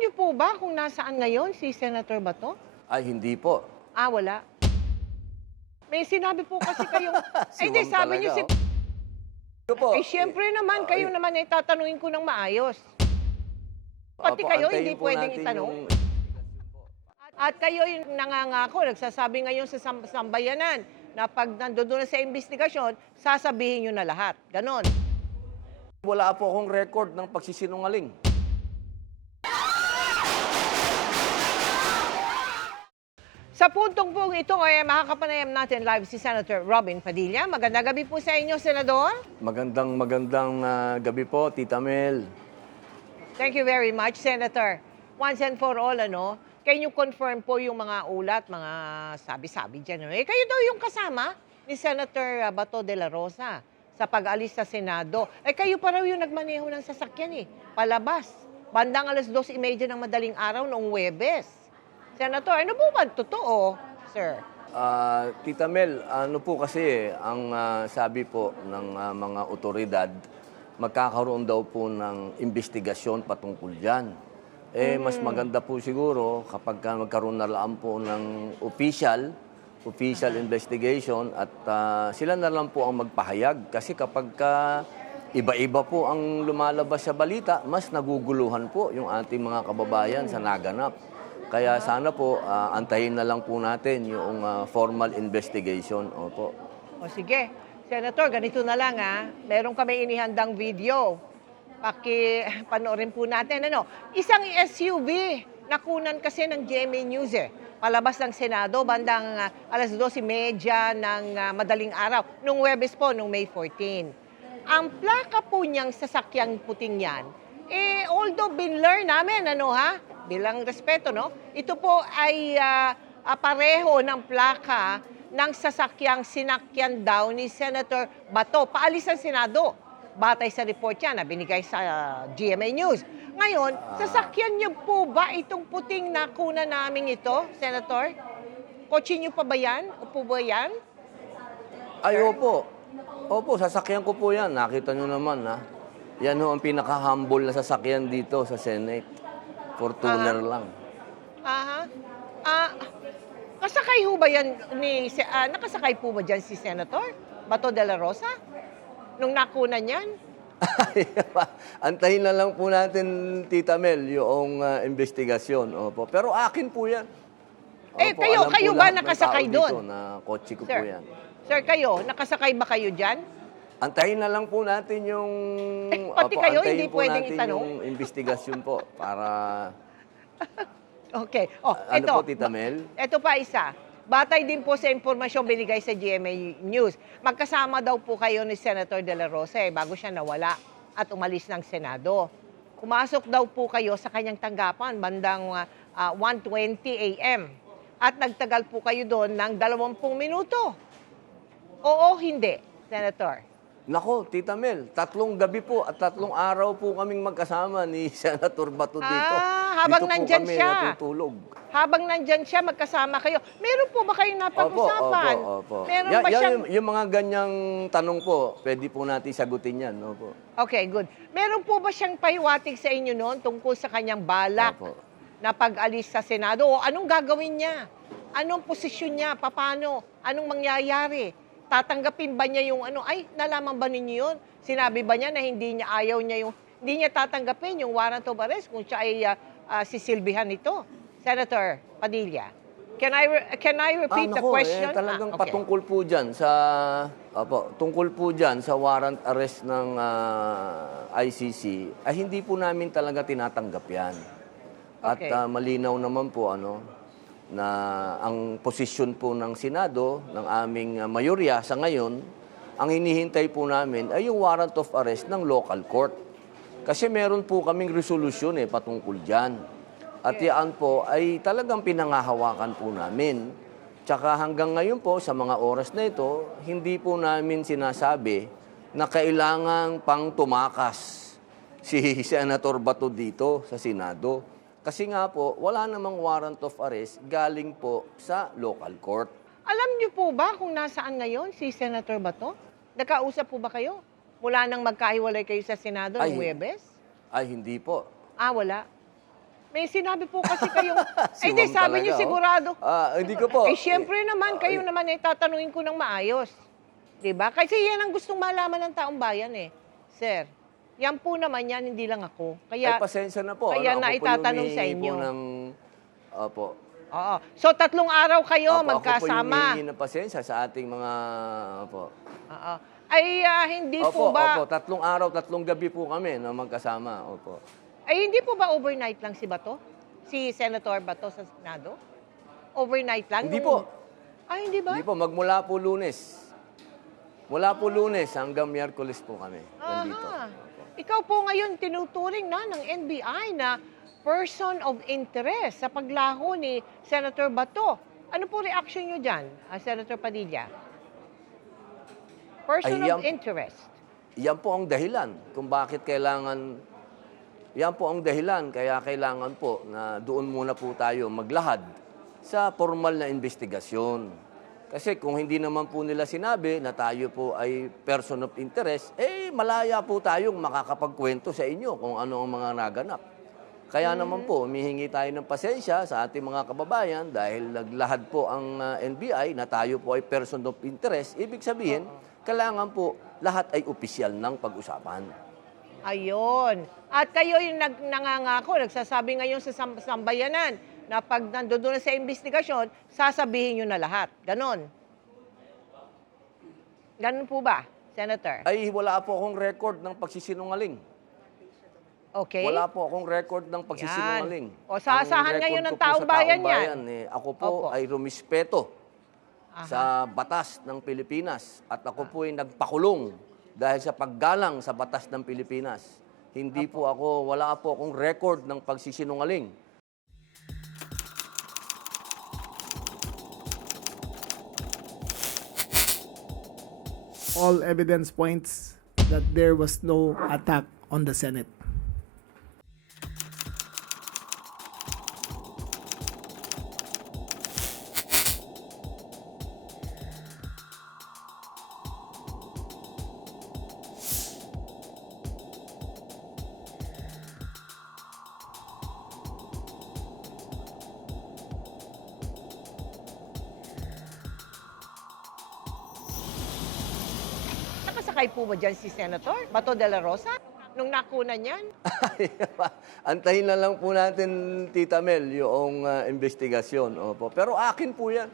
niyo po ba kung nasaan ngayon si Senator Bato? Ay, hindi po. Wala. May sinabi po kasi kayong Si hindi, ma'am sabi niyo talaga, si oh. Ito po. siyempre naman, kayo Ay, naman ay tatanungin ko ng maayos. Pati opo, kayo, antayin hindi po pwedeng natin itanong? yung At kayo yung nangangako, nagsasabi ngayon sa sambayanan na pag nandoon na sa investigasyon, sasabihin niyo na lahat. Ganon. Wala po akong record ng pagsisinungaling. Sa puntong pong ito ay makakapanayam natin live si Senator Robin Padilla. Magandang gabi po sa inyo, Senador. Magandang gabi po, Tita Mel. Thank you very much, Senator. Once and for all, can you confirm po yung mga ulat, mga sabi-sabi dyan? Kayo daw yung kasama ni Senator Bato de la Rosa sa pag-alis sa Senado. Kayo pa raw yung nagmaneho ng sasakyan palabas. Bandang 2:30 ng madaling araw noong Huwebes. Senator, ano po ba totoo, sir? Tita Mel, ano po kasi ang sabi po ng mga otoridad, magkakaroon daw po ng investigasyon patungkol dyan. Mas maganda po siguro kapag magkaroon na lang po ng official investigation at sila na lang po ang magpahayag. Kasi kapag iba-iba po ang lumalabas sa balita, mas naguguluhan po yung ating mga kababayan sa naganap. Kaya sana po, antayin na lang po natin yung formal investigation. Opo. O sige, Senator, ganito na lang meron kami inihandang video. Panoorin po natin. Isang SUV, nakunan kasi ng GMA News palabas ng Senado, bandang 2:30 ng madaling araw, nung Huwebes po, nung May 14. Ang plaka po niyang sasakyang puting yan, although binlur namin, bilang respeto, ito po ay pareho ng plaka ng sasakyang sinakyan daw ni Senator Bato. Paalis ang Senado. Batay sa report yan na binigay sa GMA News. Ngayon, sasakyan niyo po ba itong puting nakuna namin ito, Senator? Kotse niyo pa ba yan? Upo ba yan? Ay, opo. Opo, sasakyan ko po yan. Nakita nyo naman, Yan ho ang pinaka-humble na sasakyan dito sa Senate. Fortuner lang. Kasakay ho ba yan nakasakay po ba dyan si Senator Bato de la Rosa? Nung nakunan yan? Antayin na lang po natin, Tita Mel, yung investigasyon. Opo. Pero akin po yan. Opo, kayo alam po ba lahat ng nakasakay tao doon? dito na kotse ko po Sir, yan. sir, kayo, nakasakay ba kayo dyan? Antayin na lang po natin yung... Pati kayo, antayin hindi po pwedeng natin itanong? yung investigasyon po para... Okay. Ano po, Tita Mel? Ito pa isa. Batay din po sa impormasyon binigay sa GMA News. Magkasama daw po kayo ni Senator De La Rosa bago siya nawala at umalis ng Senado. Pumasok daw po kayo sa kanyang tanggapan bandang 1:20 a.m. At nagtagal po kayo doon ng 20 minuto. Oo, hindi, Senator? Nako, Tita Mel, 3 gabi po at 3 araw po kaming magkasama ni Senator Bato dito. Habang dito nandyan po kami siya. natutulog. Habang nandyan siya, magkasama kayo. Meron po ba kayong napag-usapan? Opo. Meron ba siyang... Yung mga ganyang tanong po, pwede po natin sagutin yan. Opo. Okay, good. Meron po ba siyang pahiwatig sa inyo noon tungkol sa kanyang balak Opo. na pag-alis sa Senado? O anong gagawin niya? Anong posisyon niya? Paano? Anong mangyayari? Tatanggapin ba niya yung nalaman ba ninyo yun? Sinabi ba niya na hindi niya tatanggapin yung warrant of arrest kung siya ay sisilbihan nito? Senator Padilla, can I repeat the question? Talagang Okay. patungkol po dyan sa tungkol po dyan sa warrant arrest ng ICC ay hindi po namin talaga tinatanggap yan. At Okay. malinaw naman po na ang posisyon po ng Senado, ng aming mayorya sa ngayon, ang hinihintay po namin ay yung warrant of arrest ng local court. Kasi meron po kaming resolusyon patungkol dyan. At yan po ay talagang pinangahawakan po namin. Tsaka hanggang ngayon po, sa mga oras na ito, hindi po namin sinasabi na kailangang pang tumakas si Senator Bato dito sa Senado. Kasi nga po, wala namang warrant of arrest galing po sa local court. Alam niyo po ba kung nasaan ngayon si Senator Bato? Nagkausap po ba kayo? Mula nang magkahiwalay kayo sa Senado ng Huwebes? Ay, hindi po. Wala. May sinabi po kasi kayong, Si ay hindi, ma'am sabi niyo talaga, oh. sigurado. Hindi ko po. Eh, siyempre naman, kayo naman ay tatanungin ko ng maayos. 'Di ba? Kasi yan ang gustong malaman ng taong bayan eh. Sir, yan po naman yan, hindi lang ako. Ay, Kaya, pasensya na po. kaya Ako po yung naitatanong sa humihingi po inyo. ng... Opo. oo. So, 3 araw kayo Opo, ako po yung magkasama. humihingi ng pasensya sa ating mga... Opo. Oo. Ay, hindi Opo, po ba, opo. 3 araw, 3 gabi po kami na magkasama. Opo. ay hindi po ba overnight lang si Bato? Si Senator Bato sa Senado? Overnight lang? Hindi Yung- po. Ay, hindi ba? Hindi po. Magmula po Lunes. Mula po Lunes hanggang Miyerkules po kami. Nandito. Aha. Ikaw po ngayon tinuturing na ng NBI na person of interest sa paglaho ni Senator Bato. Ano po reaction nyo dyan, Senator Padilla? Person Ay, of interest. Yan po ang dahilan kung bakit kailangan... Yan po ang dahilan kaya kailangan po na doon muna po tayo maglahad sa formal na investigasyon. Kasi kung hindi naman po nila sinabi na tayo po ay person of interest, malaya po tayong makakapagkwento sa inyo kung ano ang mga naganap. Kaya naman po, humihingi tayo ng pasensya sa ating mga kababayan dahil naglahad po ang NBI na tayo po ay person of interest. Ibig sabihin, kailangan po lahat ay opisyal ng pag-usapan. Ayun. At kayo yung nangangako, nagsasabi ngayon sa sambayanan na pag nandoon na sa investigasyon, sasabihin nyo na lahat. Ganon. Ganon po ba, Senator? Ay, wala po akong record ng pagsisinungaling. Okay? Wala po akong record ng pagsisinungaling. Yan. O, saasahan Ang ngayon record ng ko po taong sa bayan yan. Ako po Opo. ay rumispeto Aha. sa batas ng Pilipinas at ako po ay nagpakulong dahil sa paggalang sa batas ng Pilipinas. Hindi po ako, wala po akong record ng pagsisinungaling. All evidence points that there was no attack on the Senate. Nakasakay po ba dyan si Senator Bato de la Rosa? Nung nakunan yan? Antayin na lang po natin, Tita Mel, yung investigasyon. Opo. Pero akin po yan.